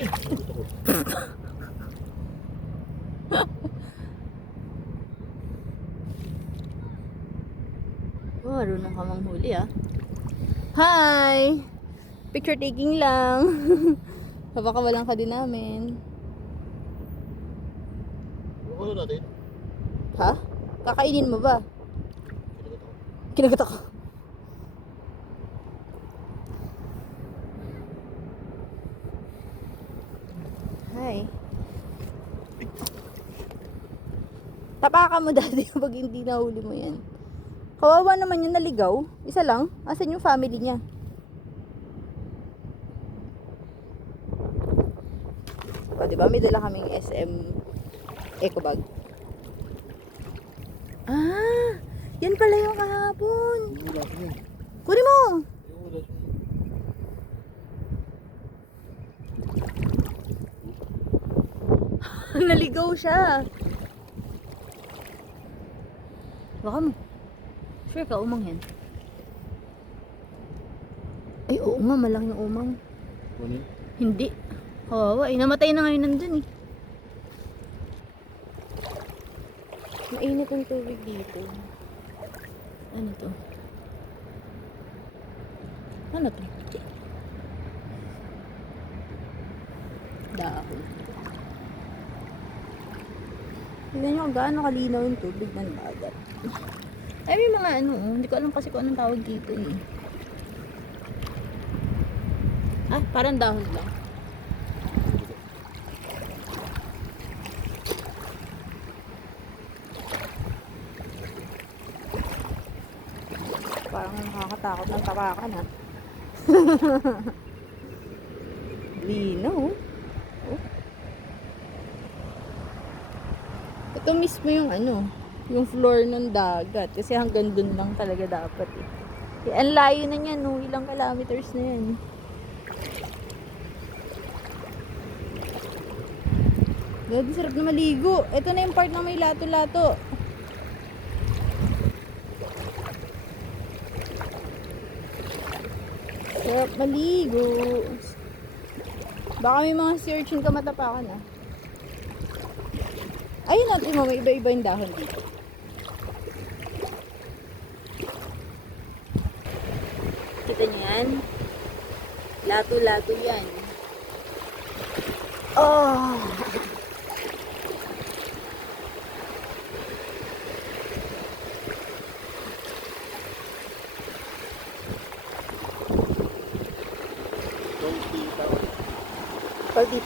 Oh, marunong ka manghuli ah. Hi! Picture taking lang. Papakawalan ka din namin. Ano natin? Ha? Kakainin mo ba? Kinagat ako. Hi. Tapakan mo dati pag hindi nahuli mo yan. Kawawa naman yung naligaw. Isa lang. Asan yung family niya? O, diba? May dala kaming SM eco bag. Ah! Yan pala yung kahapon. Kunin mo! Naligaw siya. Baka mo. Sure ka, umang yan. Ay, oo nga, malaking umang. Kunin? Hindi. Kawawa, eh. Namatay na ngayon nandun eh. Mainit ang tubig dito. Ano to? Ano to? Dahon. Tignan nyo kung gaano kalinaw yung tubig ng dagat. Ay, may mga ano, hindi ko alam kasi kung anong tawag dito eh. Ah, parang dahon lang. Parang nakakatakot ng tapakan ha. Lino. Oh. Ito mismo yung ano, yung floor ng dagat. Kasi hanggang dun lang talaga dapat eh. Ang layo na niyan, no? Ilang kilometers na yan. Grabe, sarap na maligo. Ito na yung part na may lato-lato. Sarap maligo. Baka may mga sea urchin ka matapakan ah. Ayun natin mo, may iba-iba yung dahon dito. Kita niyo yan? Lato-lato yan. Oh! Salty